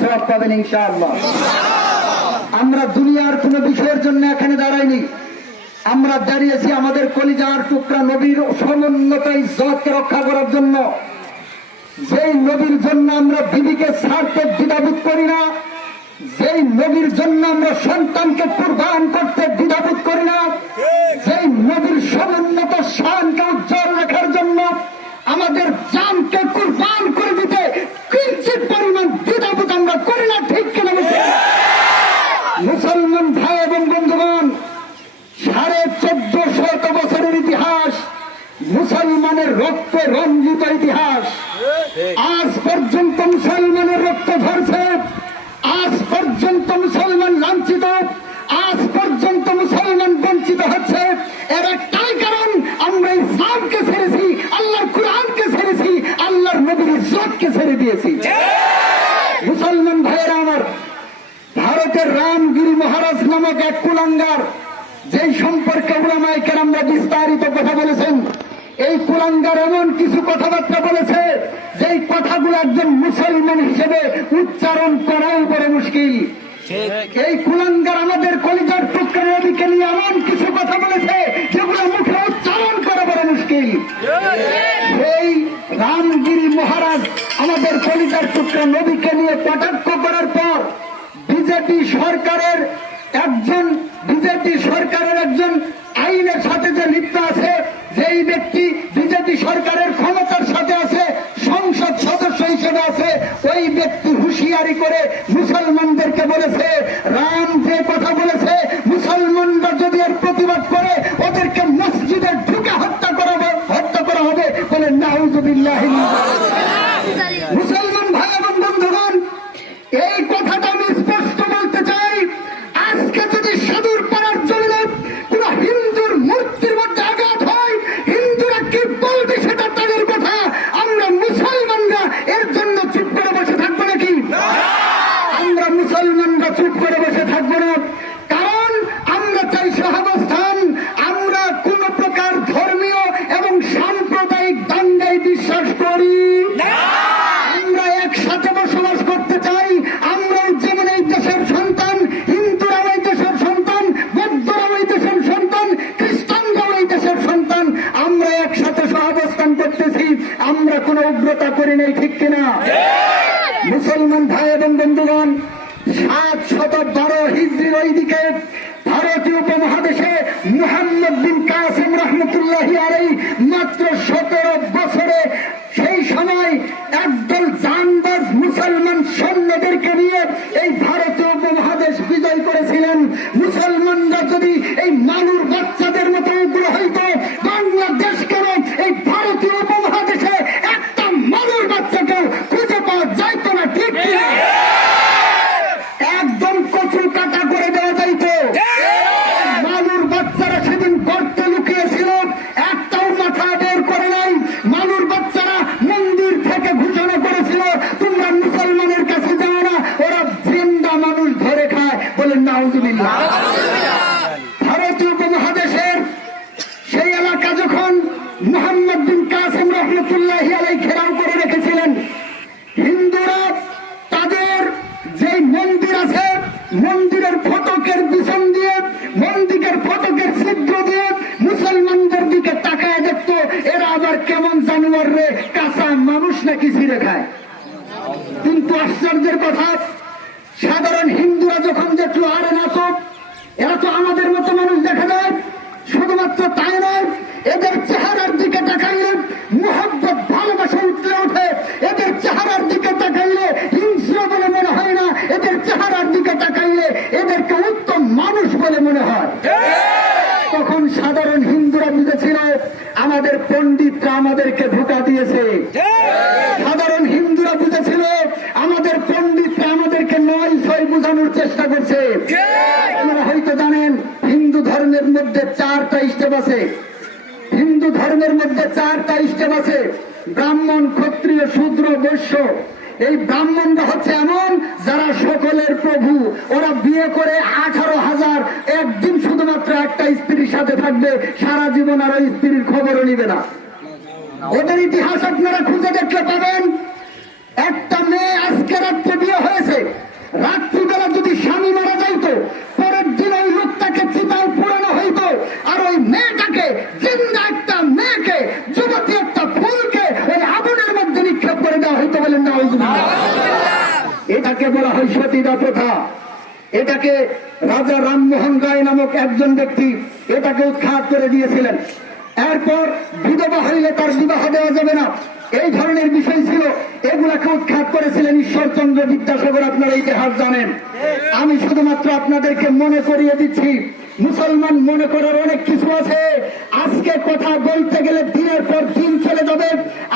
সব পাবেন ইনশাআল্লাহ। আমরা দুনিয়ার কোন বিষয়ের জন্য এখানে দাঁড়াইনি। আমরা দাঁড়িয়েছি আমাদের কলিজার টুকরা নবীর সমুন্নত ইজ্জতকে রক্ষা করার জন্য। যেই নবীর জন্য আমরা বিবিকে ছাড়তে দ্বিধাবোধ করি না, যেই নবীর জন্য আমরা সন্তানকে কুরবান করতে দ্বিধাবোধ করি না, যেই নবীর সমুন্নত শানকে উজ্জ্বল রাখার জন্য আমাদের জানকে কুরবান করে দিতে কিঞ্চিত পরিমাণ দ্বিধাবোধ আমরা করি না ঠিক কিনা? মুসলমান ভাই এবং বন্ধুগণ, সাড়ে চোদ্দ শত বছরের ইতিহাস, মুসলমানের রক্তে রঞ্জিত ইতিহাস। আজ পর্যন্ত মুসলমানের রক্ত ঝরছে, আজ পর্যন্ত মুসলমান লাঞ্ছিত, আজ পর্যন্ত মুসলমান বঞ্চিত হচ্ছে। এর একটাই কারণ, আমরা ইসলামকে ছেড়েছি, আল্লাহর কোরআনকে ছেড়েছি, আল্লাহর নবীর ইজ্জতকে ছেড়ে দিয়েছি। মুসলমান ভাইয়েরা আমার, ভারতের রামগিরি মহারাজ নামক এক কুলাঙ্গার, যেই সম্পর্কে উলামায় কেরামরা বিস্তারিত কথা বলেছেন, এই কুলাঙ্গার এমন কিছু কথাবার্তা বলেছে, যেই কথাগুলো একজন মুসলমান হিসেবে উচ্চারণ করাও বড় মুশকিল। এই কুলাঙ্গার আমাদের কলিজার টুকরা নিয়ে এমন কিছু কথা বলেছে, যেগুলো মুখে উচ্চারণ করা বড় মুশকিল। আমাদের কলিজার টুকরা নদীকে নিয়ে কটাক্ষ করার পর বিজেপি সরকারের একজন, বিজেপি সরকারের একজন আইনের সাথে যে লিপ্ত আছে, যেই ব্যক্তি বিজেপি সরকারের ক্ষমতার সাথে আছে, সংসদ সদস্য হিসেবে আছে, ওই ব্যক্তি হুঁশিয়ারি করে মুসলমানদেরকে বলেছে, রাম যে কথা বলেছে, মুসলমানরা যদি এর প্রতিবাদ করে, ওদেরকে মসজিদে ঢুকে হত্যা করা হত্যা করা হবে বলে নাউজুবিল্লাহ। আশ্চর্যের কথা, সাধারণ হিন্দুরা যখন দেখল, আরে নাচক এরা তো আমাদের মতো মানুষ দেখা যায় শুধুমাত্র তাই নয়, এদের চেহারার দিকে তাকাইলে মোহব্বত, ভালোবাসা উঠলে ওঠে, এদের চেহারার দিকে তাকাইলে হিংস্র বলে মনে হয় না, এদের চেহারার দিকে তাকাইলে এদেরকে উত্তম মানুষ বলে মনে হয়। তখন সাধারণ হিন্দুরা বুঝেছিল, আমাদের পণ্ডিতরা আমাদেরকে ধোকা দিয়েছে। আছে। হিন্দু ধর্মের মধ্যে চারটা স্টেপ আছে ব্রাহ্মণ, ক্ষত্রিয়, শূদ্র, বৈশ্য। এই ব্রাহ্মণরা হচ্ছে এমন যারা সকলের প্রভু। ওরা বিয়ে করে আঠারো হাজার একদিন শুধুমাত্র একটা স্ত্রীর সাথে থাকবে। সারা জীবন আর ওই স্ত্রীর খবরও নিবে না। ওদের ইতিহাস আপনারা খুঁজে দেখলে পাবেন, একটা মেয়ে আজকে রাত্রে বিয়ে হয়েছে। রাত্রিবেলা যদি স্বামী মারা যাইতো বলা হয় সতীদা প্রথা। এটাকে রাজা রামমোহন রায় নামক একজন ব্যক্তি এটাকে উৎখাত করে দিয়েছিলেন। এরপর বিধবা হইলে তার বিবাহ দেওয়া যাবে না। এই ধরনের বিষয় ছিল। এগুলাকে উৎখাত করেছিলেন ঈশ্বরচন্দ্র বিদ্যাসাগর, আপনারা ইতিহাস জানেন। আমি শুধুমাত্র আপনাদেরকে মনে করিয়ে দিচ্ছি, মুসলমান মনে করার অনেক কিছু আছে। আজকে কথা বলতে গেলে দিনের পর দিন চলে যাবে।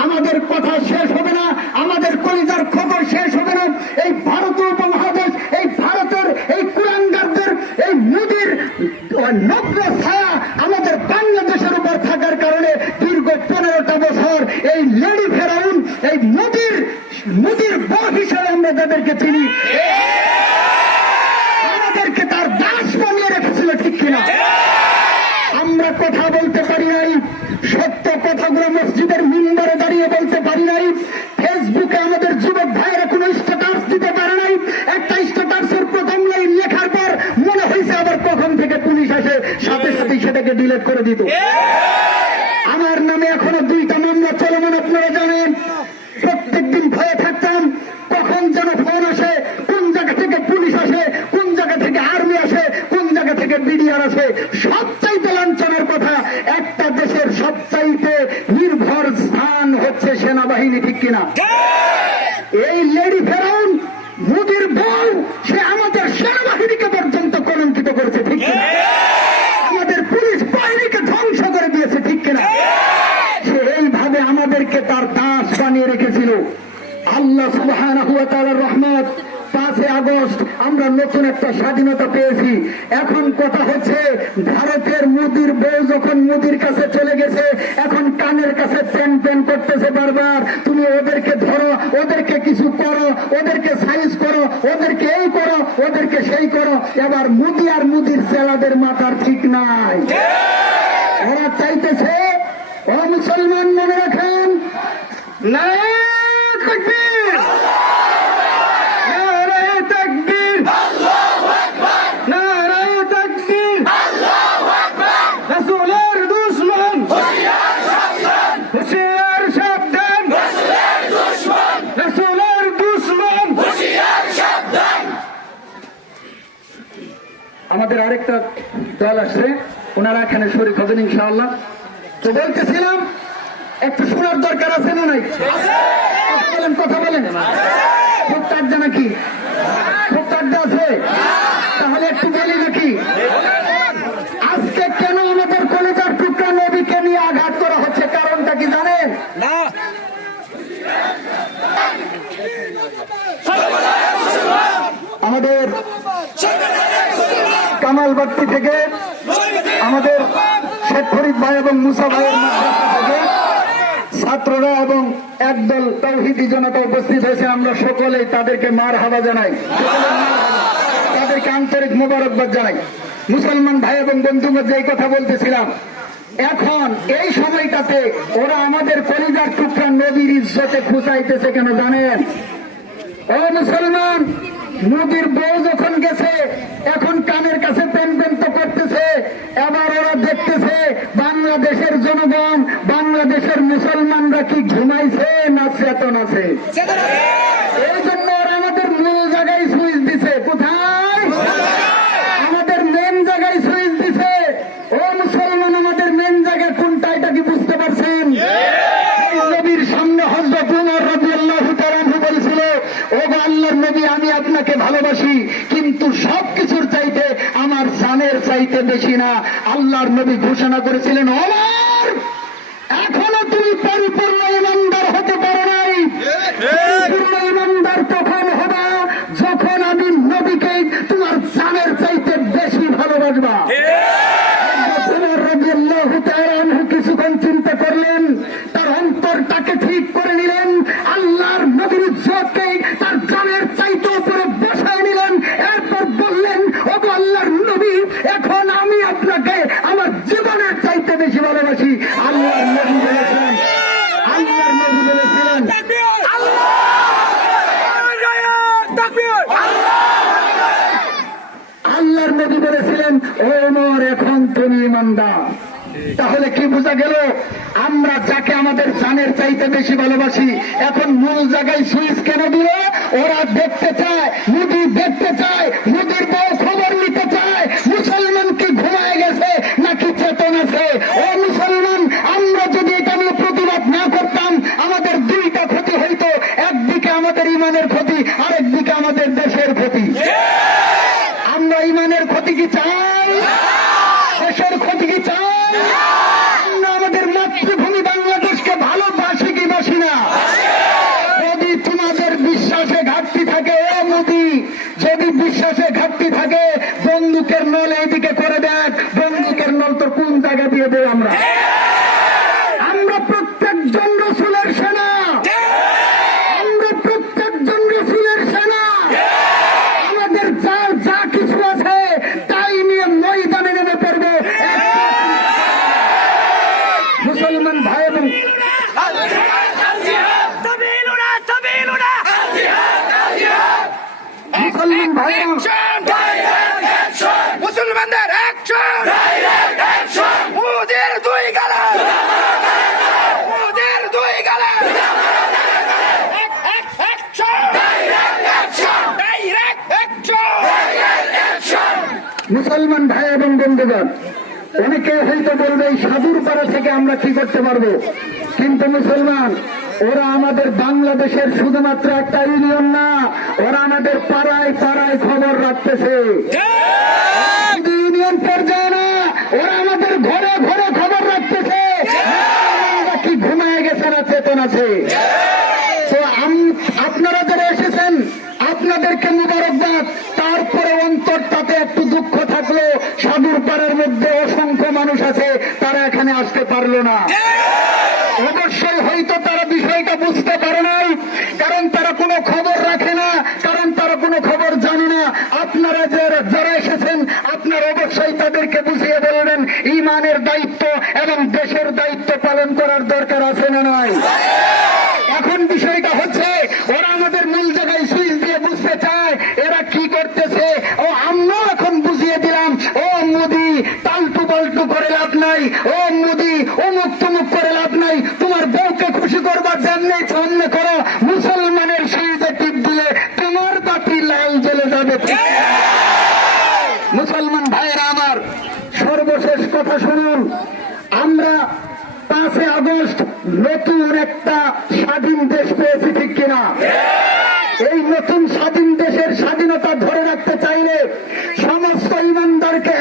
আমাদের কথা শেষ হবে না। আমাদের কলিজার খবর শেষ হবে না এই ভারত উপমহাদেশ এই ভারতের এই কুরাঙ্গারদের এই নদীর নগ্ন ছায়া আমাদের বাংলাদেশের উপর থাকার কারণে দীর্ঘ পনেরোটা বছর এই লেডি ফেরাউন এই নদীর নদীর বর হিসেবে আমরা যাদেরকে চিনি আমাদেরকে তার দাস বানিয়ে রেখেছিল ঠিক কিনা আমরা কথা বলতে পারি নাই সত্য কথাগুলো মসজিদের মিম্বরে দাঁড়িয়ে বলতে পারি নাই ফেসবুকে আমাদের যুবক ভাইয়েরা কোনো স্ট্যাটাস দিতে পারে নাই একটা স্ট্যাটাসের প্রথম লাইন লেখার পর মনে হয়েছে আবার কখন থেকে পুলিশ আসে সাথে সাথে সেটাকে করে দিত আমার নামে এখনও দুইটা মামলা চলমান, আপনারা জানেন। প্রত্যেকদিন ভয়ে থাকতাম, কখন যেন ফোন আসে, কোন জায়গা থেকে পুলিশ আসে, কোন জায়গা থেকে আর্মি আসে, কোন জায়গা থেকে বিডিআর আসে। সবচাইতে লাঞ্ছনের কথা, একটা দেশের সবচাইতে নির্ভর স্থান হচ্ছে সেনাবাহিনী, ঠিক কিনা এই লেডি ফেরাউন মোদির বউ সে আমাদের সেনাবাহিনীকে পর্যন্ত কলঙ্কিত করেছে ঠিক কিনা আমাদের পুলিশ বাহিনীকে ধ্বংস করে দিয়েছে ঠিক কিনা সে এইভাবে আমাদেরকে তার দাস বানিয়ে রেখেছিল আল্লাহ সুবহানাহু ওয়া তাআলার রহমত পাঁচই আগস্ট আমরা নতুন একটা স্বাধীনতা পেয়েছি। এখন কথা হচ্ছে ভারতের মোদির বউ যখন মোদির কাছে চলে গেছে এখন কানের কাছে প্যান প্যান করতেছে বারবার। তুমি ওদেরকে ধরো ওদেরকে কিছু করো ওদেরকে সাইজ করো ওদেরকে এই করো ওদেরকে সেই করো। এবার মুদি আর মুদির চেলাদের মাথার ঠিক নাই। ওরা চাইতেছে ও মুসলমান মনে রাখেন। নারায়ে দল আসছে ওনারা এখানে শরীর হবেন ইনশাআল্লাহ। তো বলতেছিলাম একটু শোনার দরকার আছে না নাই? কথা বলেন কথা বলেন। খুব চারটা নাকি? খুব চারটা আছে? তাহলে একটু বলি নাকি? আজকে কেন আমাদের কলেজার টুকরা নবীকে নিয়ে আঘাত করা হচ্ছে কারণটা কি জানেন? আমাদের কামাল বাড়তি থেকে আমাদের শেখ ফরিদ ভাই এবং মুসা ভাইয়ের ছাত্ররা এবং একদল তৌহিদি জনতা উপস্থিত হয়েছে। আমরা সকলেই তাদেরকে মার হাবা জানাই। তাদেরকে আন্তরিক মোবারকবাদ জানাই। মুসলমান ভাই এবং বন্ধু মধ্যে এই কথা বলতেছিলাম, এখন এই সময়টাতে ওরা আমাদের পরিবার টুকরা নদীর ইজ্জতে খুঁচাইতেছে কেন জানেন? ও মুসলমান নদীর বউ যখন গেছে এখন কানের কাছে পেন পেন তো করতেছে এবার ওরা দেখতেছে বাংলাদেশের জনগণ বাংলাদেশের মুসলমানরা কি ঘুমাইছে না চেতন আছে। এই জন্য ওরা আমাদের মূল জায়গায় সুইচ দিছে কোথায় আমাদের মেন জায়গায় সুইচ দিছে ও মুসলমান আমাদের মেন জায়গায় কোনটা এটা কি বুঝতে পারছেন এই নবীর সামনে হজরত উমর রাদিয়াল্লাহু তাআলা আনহু বলছিল ও গো আল্লাহর নবী আমি আপনাকে ভালোবাসি কিন্তু সব কিছুর চাইতে আমার জানের চাইতে বেশি না। আল্লাহর নবী ঘোষণা করেছিলেন ওমর এখনও তুমি পরিপূর্ণ ইমানদার হতে পারো নাই পরিপূর্ণ ইমানদার তখন হবা যখন আমি নবীকে তোমার জানের চাইতে বেশি ভালোবাসবা উমর রাদিয়াল্লাহু তাআলা আনহু কিছুক্ষণ চিন্তা করলেন তার অন্তরটাকে ঠিক করে নিলেন আল্লাহর নবীর ইজ্জতকে তার জানের চাইতে উপরে বসায় নিলেন এরপর বললেন ও গো আল্লাহর নবী এখন আমি আপনাকে আমার জীবনের চাইতে বেশি ভালোবাসি আল্লাহর নবী বলেছেন আল্লাহর নবী বলেছিলেন আল্লাহর নবী বলেছিলেন ও ওমর এখন তুমি ইমানদার বোঝা গেল। আমরা যাকে আমাদের জানের চাইতে বেশি ভালোবাসি, এখন মূল জায়গায় সুইচ কেন দিল? ওরা দেখতে চায়, মোদি দেখতে চায়, মোদির বউ খবর নিতে চায়, মুসলমান কি ঘুমায় গেছে নাকি চেতন আছে? ও মুসলমান, আমরা যদি এটা নিয়ে প্রতিবাদ না করতাম, আমাদের দুইটা ক্ষতি হইতো। একদিকে আমাদের ইমানের ক্ষতি আরেকদিকে আমাদের দেশের ক্ষতি আমরা ইমানের ক্ষতি কি চাই দেশের ক্ষতি কি চাই আমরা আমাদের মাতৃভূমি বাংলাদেশকে ভালোবাসি কি বাসি না যদি তোমাদের বিশ্বাসে ঘাটতি থাকে ও মোদি যদি বিশ্বাসে ঘাটতি থাকে বন্দুকের নল এইদিকে করে দেখ বন্দুকের নল তোর কোন জায়গা দিয়ে দেয় আমরা? মুসলমান ভাই এবং বন্ধুগণ অনেকে হয়তো বলবে এই সাধুর পাড়া থেকে আমরা কি করতে পারব? কিন্তু মুসলমান ওরা আমাদের বাংলাদেশের শুধুমাত্র একটা ইউনিয়ন না ওরা আমাদের পাড়ায় পাড়ায় খবর রাখতেছে। ইউনিয়ন পর্যায়ে না ওরা আমাদের ঘরে ঘরে খবর রাখতেছে ওরা কি ঘুমায় গেছে না চেতন আছে তো আম- আপনারা যারা এসেছেন আপনাদেরকে মুবারকবাদ তারপরে অন্তর তাতে একটু দুঃখ থাকল সাধুর পাড়ের মধ্যে অসংখ্য মানুষ আছে, তারা এখানে আসতে পারল না। অবশ্যই হয়তো তারা বিষয়টা বুঝতে পারে নাই, কারণ তারা কোনো খবর রাখে না, কারণ তারা কোনো খবর জানে না। আপনারা যারা এসেছেন, আপনারা অবশ্যই তাদেরকে বুঝিয়ে বলবেন, ইমানের দায়িত্ব এবং দেশের দায়িত্ব পালন করার দরকার আছে না নাই এখন বিষয়টা হচ্ছে ওরা আমাদের মূল জায়গায় সুইচ দিয়ে বুঝতে চায় এরা কি করতেছে ও আমরা এখন বুঝিয়ে দিলাম ও মোদি টালটু পাল্টু করে লাভ নাই ও মোদি অমুক তুমুক করে লাভ নাই তোমার বউকে খুশি করবার জন্য সামনে করো মুসলমানের সুইচে টিপ দিলে তোমার বাতি লাল জ্বলে যাবে মুসলমান ভাইয়েরা আমার সর্বশেষ কথা শুনুন। আমরা পাঁচই আগস্ট নতুন একটা স্বাধীন দেশ পেয়েছি, ঠিক কিনা? এই নতুন স্বাধীন দেশের স্বাধীনতা ধরে রাখতে চাইলে সমস্ত ইমানদারকে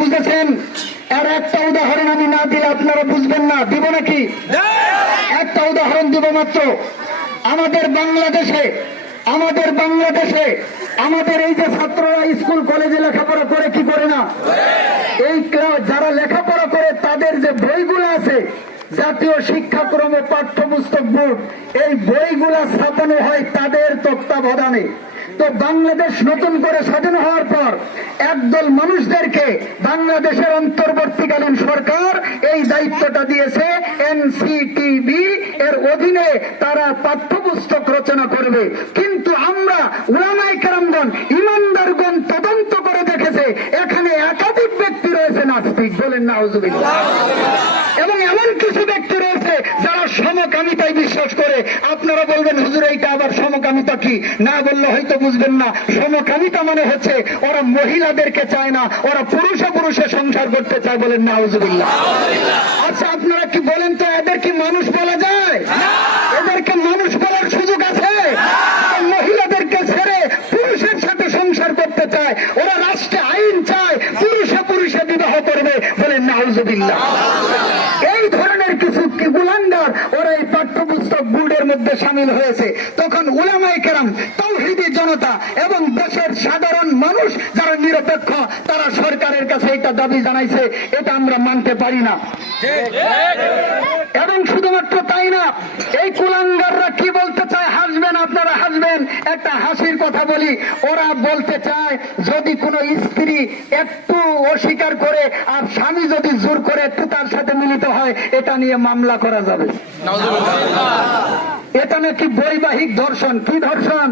বুঝেছেন? আর একটা উদাহরণ আমি না দিলে আপনারা বুঝবেন না। দিব নাকি? একটা উদাহরণ দিব মাত্র। আমাদের বাংলাদেশে আমাদের বাংলাদেশে আমাদের এই যে ছাত্ররা স্কুল কলেজে লেখাপড়া করে কি করে না? এই যারা লেখাপড়া করে তাদের যে বইগুলো আছে জাতীয় শিক্ষাক্রম ও পাঠ্যপুস্তক বোর্ড এই বইগুলা ছাপানো হয় তাদের তত্ত্বাবধানে। তো বাংলাদেশ নতুন করে স্বাধীন হওয়ার পর একদল মানুষদেরকে বাংলাদেশের অন্তর্বর্তীকালীন সরকার এই দায়িত্বটা দিয়েছে এনসিটিবি এর অধীনে তারা পাঠ্যপুস্তক রচনা করবে। কিন্তু আমরা উলামাই কারামগণ, ইমানদারগণ তদন্ত করে দেখেছে, এখানে একাধিক ব্যক্তি রয়েছে নাস্তিক। বলেন না এবং এমন কিছু ব্যক্তি রয়েছে যারা সমকামিতায় বিশ্বাস করে আপনারা বলবেন, হুজুর, এইটা আবার সমকামিতা কি? না বললে হয়তো বুঝবেন না। সমকামিতা মানে হচ্ছে ওরা মহিলাদেরকে চায় না, ওরা পুরুষে পুরুষে সংসার করতে চায় বলেন না হুজুবিল্লাহ আচ্ছা আপনারা কি বলেন তো, এদের কি মানুষ বলা যায়? এদেরকে মানুষ বলার সুযোগ আছে? মহিলাদেরকে ছেড়ে পুরুষের সাথে সংসার করতে চায়। ওরা রাষ্ট্রে আইন চায়, পুরুষে পুরুষে বিবাহ করবে বলে নাউজুবিল্লাহ এই ধরনের কিছু কি গুলাঙ্গার ওরা এই পাঠ্যপুস্তক বোর্ডের মধ্যে সামিল হয়েছে। তখন উলামাই কেরাম তৌহিদি জনতা এবং দেশের সাধারণ মানুষ যারা নিরপেক্ষ তারা সরকারের কাছে এটা দাবি জানাইছে এটা আমরা মানতে পারি না। এবং শুধুমাত্র তাই না এই কুলাঙ্গাররা কি বলতে চায়? আপনারা হাসবেন, একটা হাসির কথা বলি, ওরা বলতে চায়, যদি কোনো স্ত্রী একটু অস্বীকার করে, আর স্বামী যদি জোর করে একটু তার সাথে মিলিত হয়, এটা নিয়ে মামলা করা যাবে। এটা নাকি বৈবাহিক দর্শন? কি দর্শন?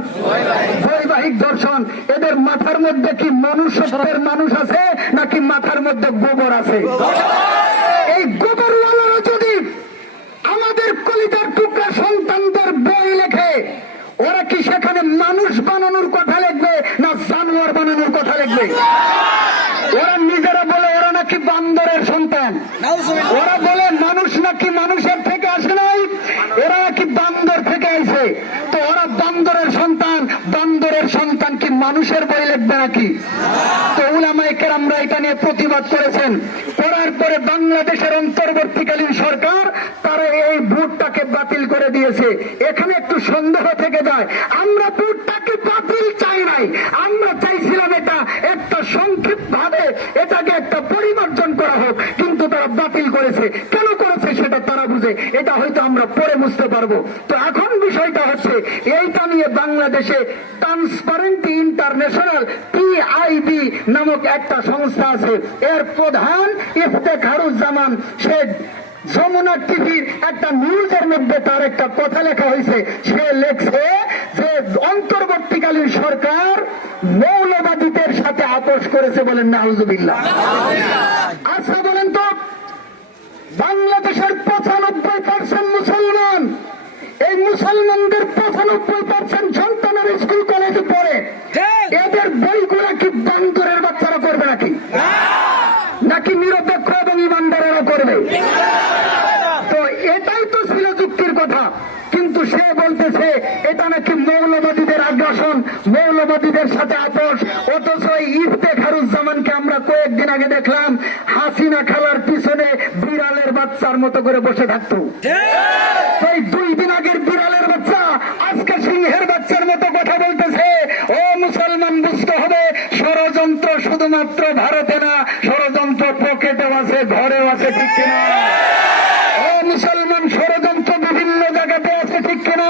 বৈবাহিক দর্শন। এদের মাথার মধ্যে কি মনুষ্যত্বের মানুষ আছে, নাকি মাথার মধ্যে গোবর আছে? এই গোবরওয়ালারা যদি আমাদের কলিতার টুকরা সন্তানদের বই লেখে ওরা কি সেখানে মানুষ বানানোর কথা লিখবে না জানোয়ার বানানোর কথা লিখবে? ওরা নিজেরা বলে ওরা নাকি বান্দরের সন্তান। ওরা বলে মানুষ নাকি মানুষের থেকে আসে নাই, এরা নাকি বান্দর থেকে আসে তো ওরা বান্দরের সন্তান বান্দরের সন্তান কি মানুষের বই লিখবে নাকি? তো উলামাইকের আমরা এটা নিয়ে প্রতিবাদ করেছেন। করার পরে বাংলাদেশের অন্তর্বর্তীকালীন সরকার তারা এই ভোটটাকে বাতিল করে দিয়েছে। এখানে একটু সন্দেহ থেকে যায়। আমরা ভোটটাকে বাতিল চাই নাই? আমরা চাইছিলাম এটা একটা সংক্ষিপ্ত ভাবে এটাকে একটা পরিমার্জন করা হোক, কিন্তু তারা বাতিল করেছে। কেন করেছে সেটা তারা বুঝে। এটা হয়তো আমরা পরে বুঝতে পারব। তো এখন বিষয়টা হচ্ছে, এইটা নিয়ে বাংলাদেশে ট্রান্সপারেন্ট ইন্টারন্যাশনাল পিআইবি নামক একটা সংস্থা আছে এর প্রধান ইফতেখারুজ্জামান। সে যমুনা টিভির একটা নিউজের মধ্যে তার একটা কথা লেখা হয়েছে। সে লেখছে যে অন্তর্বর্তীকালীন সরকার মৌলবাদীদের সাথে আপোষ করেছে বলেন নাউজুবিল্লাহ আচ্ছা বলেন তো বাংলাদেশের পঁচানব্বই পার্সেন্ট মুসলমান এই মুসলমানদের পঁচানব্বই পার্সেন্ট সন্তানের স্কুল কলেজে পড়ে। এদের বইগুলা কি বান্দরের বাচ্চারা করবে নাকি নিরপেক্ষ এবং ইমানদারেরা করবে? তো এটাই তো ছিল যুক্তির কথা। কিন্তু সে বলতেছে এটা নাকি মৌলবাদীদের আগ্রাসন মৌলবাদীদের সাথে আপোষ। অথচ ইফতেখারুজ্জামানকে আমরা কয়েকদিন আগে দেখলাম হাসিনা খালার পিছনে বিড়ালের বাচ্চার মতো করে বসে থাকতো। দুই দিন আগের বিড়ালের বাচ্চা আজকে সিংহের বাচ্চার মতো কথা বলতেছে ও মুসলমান বুঝতে হবে ষড়যন্ত্র শুধুমাত্র ভারতে না ষড়যন্ত্র প্রকৃত আছে ঠিক কিনা ও মুসলমান ষড়যন্ত্র বিভিন্ন জায়গাতে আছে ঠিক কিনা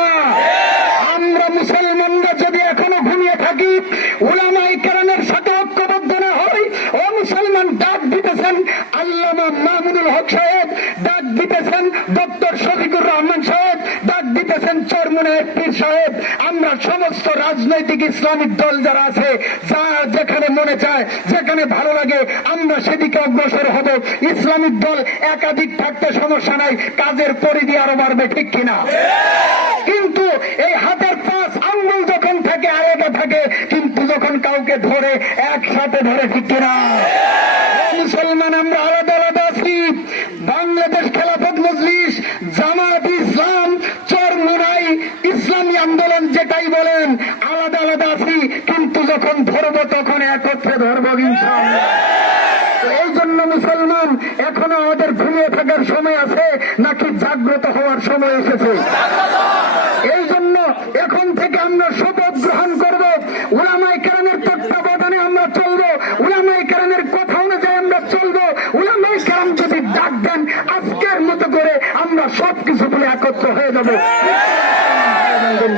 আমরা মুসলমানরা যদি এখনও ঘুমিয়ে থাকি উলামাই কারণের সাথে ঐক্যবদ্ধ না হই ও মুসলমান ডাক দিতেছেন আল্লামা মামুনুল হক সাহেব ডাক দিতেছেন ডক্টর শফিকুর রহমান সাহেব ডাক দিতেছেন চরমুনের পীর সাহেব আমরা সমস্ত রাজনৈতিক ইসলামিক দল যারা আছে, যা যেখানে মনে চায়, যেখানে ভালো লাগে, আমরা সেদিকে অগ্রসর হব। ইসলামিক দল একাধিক থাকতে সমস্যা নাই, কাজের পরিধি আরও বাড়বে, ঠিক কিনা? কিন্তু এই হাতের পাঁচ আঙ্গুল যখন থাকে আলাদা থাকে, কিন্তু যখন কাউকে ধরে, একসাথে ধরে, ঠিক কিনা? মুসলমান, আমরা আলাদা আলাদা আছি। বাংলাদেশ খেলাফত মজলিস, জামাত ইসলাম। ইসলামী আন্দোলন যেটাই বলেন, আলাদা আলাদা আছি, কিন্তু যখন ধরবো তখন একত্রে ধরবো এই জন্য মুসলমান, এখনও আমাদের ঘুমিয়ে থাকার সময় আছে, নাকি জাগ্রত হওয়ার সময় এসেছে? এই জন্য এখন থেকে আমরা শপথ গ্রহণ করব উলামাই কেরামের তত্ত্বাবধানে আমরা চলবো উলামাই কেরামের কথা অনুযায়ী আমরা চলবো উলামাই কেরাম যদি ডাক দেন, আজকের মতো করে আমরা সবকিছু বলে একত্র হয়ে যাব।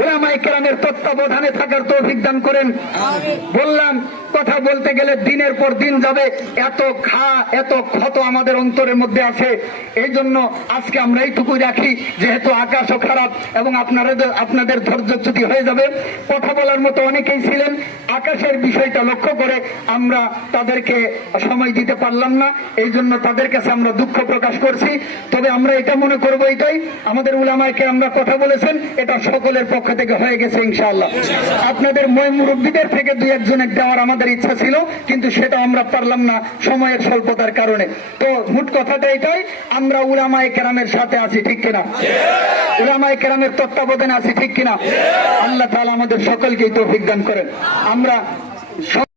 ওলামাই কেরামের তত্ত্বাবধানে থাকার তৌফিক দান করেন। বললাম কথা বলতে গেলে দিনের পর দিন যাবে এত খা এত ক্ষত আমাদের অন্তরের মধ্যে আছে। এই জন্য আজকে আমরা এইটুকুই রাখি যেহেতু আকাশও খারাপ এবং আপনাদের আপনাদের ধৈর্যচ্যুতি হয়ে যাবে। কথা বলার মতো অনেকেই ছিলেন আকাশের বিষয়টা লক্ষ্য করে আমরা তাদেরকে সময় দিতে পারলাম না এই জন্য তাদের কাছে আমরা দুঃখ প্রকাশ করছি। তবে আমরা এটা মনে করব এটাই আমাদের উলামায় কেরাম আমরা কথা বলেছেন এটা সকলের পক্ষ থেকে হয়ে গেছে ইনশাআল্লাহ। আপনাদের মই মুরব্বীদের থেকে দুই একজনের দেওয়ার আমাদের ইচ্ছা ছিল, কিন্তু সেটা আমরা পারলাম না সময়ের স্বল্পতার কারণে। তো মোট কথাটা এটাই, আমরা উলামায়ে কেরামের সাথে আছি, ঠিক কিনা? উলামায়ে কেরামের তত্ত্বাবধানে আছি, ঠিক কিনা? আল্লাহ তাআলা আমাদের সকলকেই তৌফিক দান করেন। আমরা